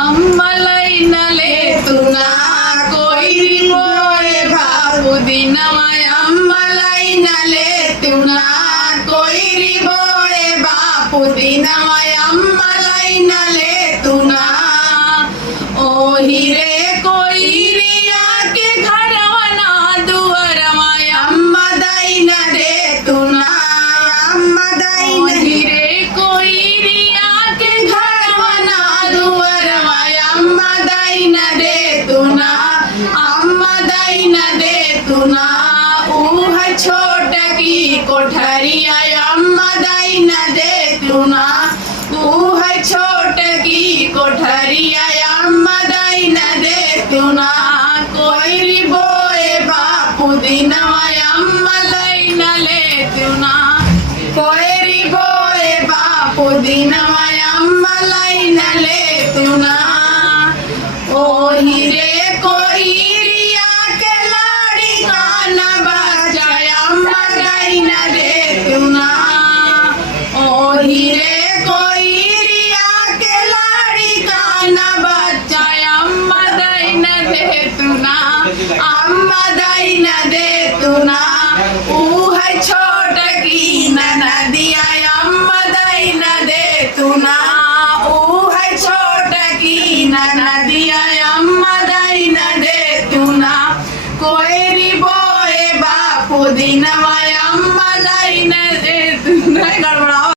अम्मलाई नले तुना कोई बोए बापू दिनमय अम्मलाई नले तुना कोई बोए बापू दिनमय अम्मलाई नले तुना ओ हीरे कोई रिया के घरवना दुअरमय अम्मा दई न दे तुना अम्मा दई न हीरे कोई रिया के घरवना दुअरमय अम्मा दई न दे तुना अम्मा दई न दे तुना ऊह छोट की कोठरिया अम्मा दई न दे तुना ऊह छोट की कोठरिया अम्मा दई न दे तुना कोई बोए बापू दिनमय अम्मा दई न ले तुना कोई बोए बापू दिनमय अम्मा दई न ले तुना ओ हीरे कोई रिया के लाड़ी गाना बजाय अम्मा दई न दे तुना ओ हीरे कोई रिया के लाड़ी गाना बजाय अम्मा दई न दे तुना अम्मा दई न दे तुना ऊह छोट की नदिया अम्मा दई न दे तुना ऊह छोट की नदिया अम्मा दई न दे तुना कोई बोए बापू दिनमय अम्मा दई न दे तुना गड़बड़ाओ